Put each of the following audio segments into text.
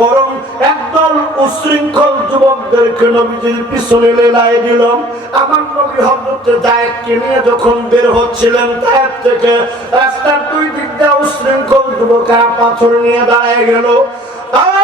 বরং একদল উশৃঙ্খল যুবকদেরকে নবীজির পিছনে লেলাই দিল আমার নবী হজরত জায়েদকে নিয়ে যখন বের হচ্ছিলেন, জায়েদ থেকে রাস্তার দুই দিক দিয়ে উশৃঙ্খল যুবকেরা পাথর নিয়ে দাঁড়ায় গেল। আর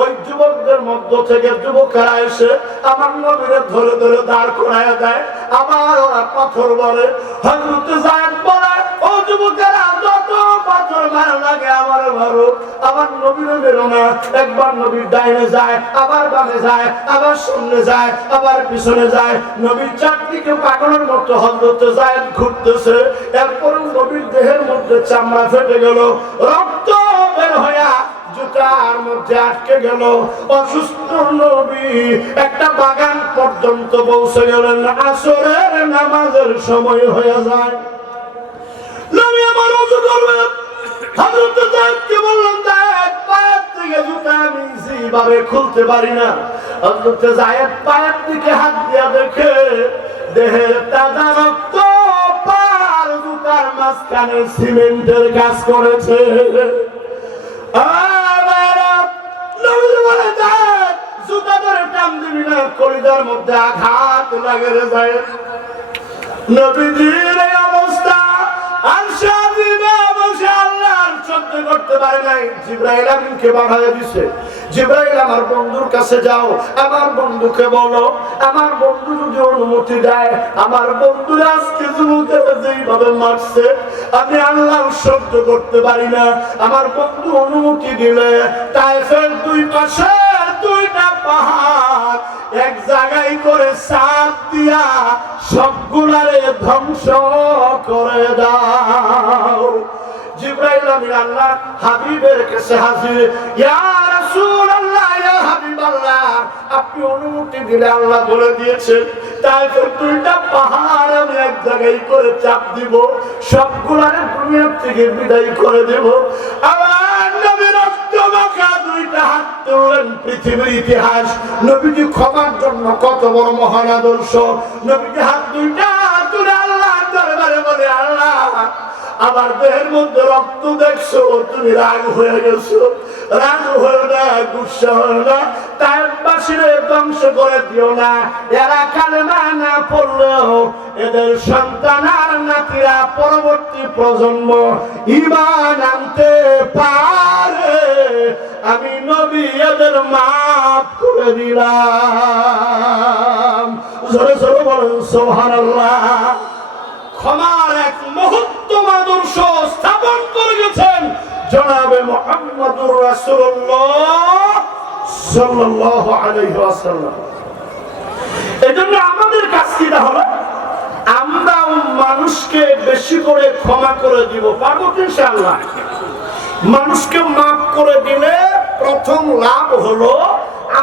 ওই যুবকদের মধ্য থেকে যুবকেরা এসে আমার নবীরে ধরে ধরে দাঁড় করায় দেয়। আবার ওরা পাথর বলে হজরত বলে, ও যুবকেরা নবীর দেহের মধ্যে চামড়া ফেটে গেল। রক্ত বের হইয়া জুতার মধ্যে আটকে গেল। অসুস্থ নবী একটা বাগান পর্যন্ত পৌঁছে গেলেন। আসরের নামাজের সময় হয়ে যায়। হাত দেখে, দেহের জুতার মাঝখানে সিমেন্টের কাজ করেছে। আবার নবী বলে জায়েদ না কলিজার মধ্যে আঘাত লাগে রে নবীজির এই অবস্থা আর আল্লাহর সহ্য করতে পারে নাই। জিব্রাইল আমিনকে জিব্রাইল, আমার বন্ধুর কাছে যাও। আমার বন্ধুকে বলো, আমার বন্ধু যদি অনুমতি দেয়, আমার বন্ধুর আজকে যুবকের যেইভাবে মারছে। আমি আল্লাহ সহ্য করতে পারি না। আমার বন্ধু অনুমতি দিলে, তাইফের দুই পাশে দুইটা পাহাড়, এক জায়গায় করে সাপ দিয়া সবগুলারে ধ্বংস করে দাও। জিব্রাইল আমিন আল্লাহ হাবিবের কাছে হাজির। ইয়া রাসূলুল্লাহ, ইয়া হাবিবাল্লাহ, আপনি অনুমতি দিলে আল্লাহ বলে দিয়েছেন, তাই তো দুইটা পাহাড় আমি এক জায়গায় করে চাপ দিব, সবগুলারে দুনিয়া থেকে বিদায় করে দেব। আমার পৃথিবীর ইতিহাস, নবীজি ক্ষমার জন্য কত বড় মহান আদর্শ। নবীজি হাত দুইটা তুলে আল্লাহ দরবারে বলে, আল্লাহ, আমার দেহের মধ্যে রক্ত দেখছ, তুমি রাগ হয়ে গেছো। রাগ হয়ে না, গুসা হয়ে না তার বাসিরে ধ্বংস করে দিও না। এরা কালেমা না পড়লেও এদের সন্তান আর নাতিরা পরবর্তী প্রজন্ম ইমান আনতে পারে। আমি নবী এদের মাফ করে দিলাম। জোরে জোরে বলেন সোহানাল্লাহ ক্ষমার এক মহত্তম আদর্শ স্থাপন করে গেছেন জনাবে মোহাম্মদুর রাসূলুল্লাহ সাল্লাল্লাহু আলাইহি ওয়াসাল্লাম। এজন্য আমাদের কাজ কি তাহলে? আমরা মানুষকে বেশি করে ক্ষমা করে দিব, পারব ইনশাআল্লাহ? মানুষকে মাফ করে দিলে প্রথম লাভ হলো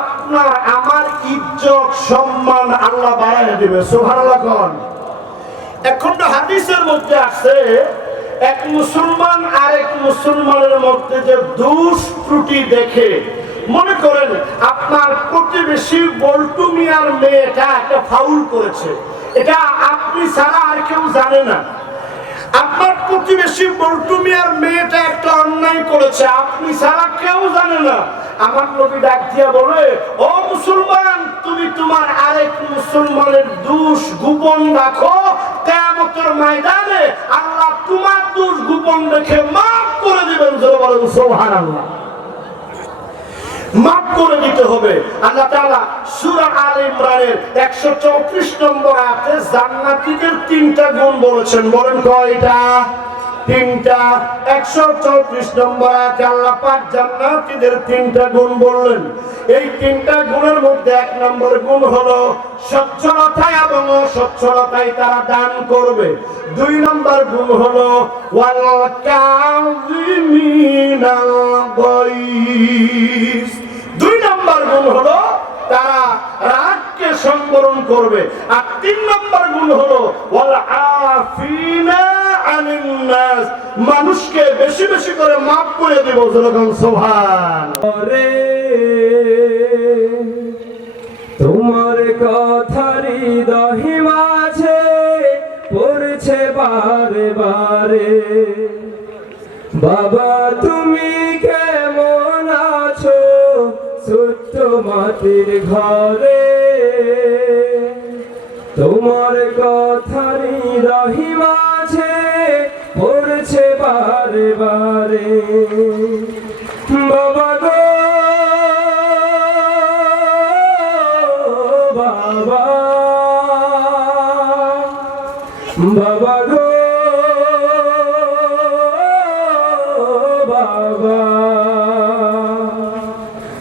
আপনার আমার ইজ্জত, সম্মান আল্লাহ বাড়ায় দিবে। সুবহানাল্লাহ কোন। এখন হাদিসের মধ্যে আছে, এক মুসলমান আর এক মুসলমানের মধ্যে যে দোষ ত্রুটি দেখে, মনে করেন আপনার প্রতিবেশী বল্টু মিয়ার মেয়েটা একটা ফাউল করেছে। এটা আপনি ছাড়া আর কেউ জানে না। আপনার প্রতিবেশী বল্টু মিয়ার মেয়েটা একটা অন্যায় করেছে। আপনি ছাড়া কেউ জানে না। আমার নবী ডাক দিয়া বলে, ও মুসলমান, তুমি তোমার আরেক মুসলমানের দোষ গোপন রাখো। কেয়ামতের ময়দানে আল্লাহ তোমার দোষ গোপন রেখে মাফ করে দিবেন বলেন, সুবহানাল্লাহ। মাফ করে দিতে হবে। আল্লাহ তাআলা সূরা আল ইমরানের 134 নম্বর আয়াতে জান্নাতীদের তিনটা গুণ বলেছেন। বলেন কয়টা? তিনটা। 134 নম্বর আয়াতে আল্লাহ পাক জান্নাতীদের তিনটা গুণ বললেন। এই তিনটা গুণের মধ্যে এক নম্বর গুণ হলো সচ্ছলতায় এবং অসচ্ছলতায় তারা দান করবে। দুই নম্বর গুণ হলো, ওয়াল কাযিমিনাল গাইস গুণ হলো তারা রাগকে সংবরণ করবে। আর তিন নম্বর গুণ হলো মানুষকে বেশি বেশি করে মাফ করে দেব যেরকম সোভান রে তোমার কথারি দহি মাঝে পড়ছে বারে বারে। বাবা তুমি সত্য মাটির ঘরে, তোমার কথারি দহি মাঝে পড়ছে বারে বারে বাবা গো, বাবা বাবা গো।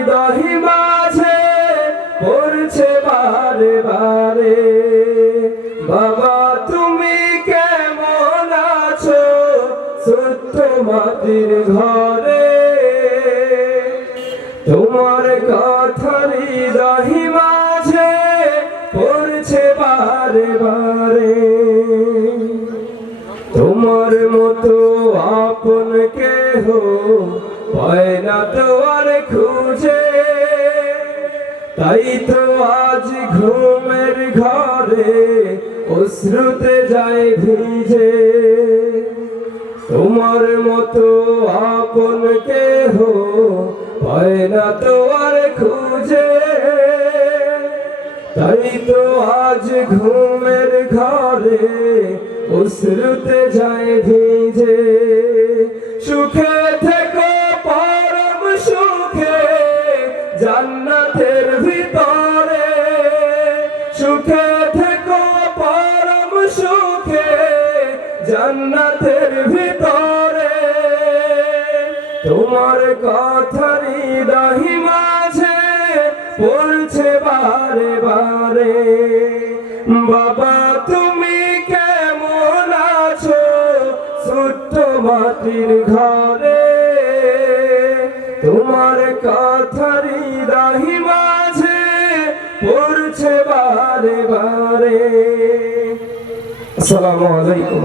হৃদয় মাঝে পড়ছে বারে বারে। বাবা, তুমি কেমন আছো? সত্য মাটির ঘরে। তোমার কথা হৃদয় মাঝে পড়ছে বারে বারে। তোমার মতো আপন কেহ পায় না তো আর খুঁজে। তাই তো আজ ঘুমের ঘরে অশ্রুতে যায় ভিজে। তোমার মতো আপন কেহ পায় না তো আর খুঁজে। তাই তো আজ ঘুমের ঘরে উসরুতে যায় ভিজে। সুখে তোমার কথার হৃদয় মাঝে পড়ছে বারে বারে। বাবা, তুমি কেমন আছো ছোট্ট মাটির ঘরে? তোমার কথার দাহি মাঝে পড়ছে বারে বারে। আসসালামু আলাইকুম।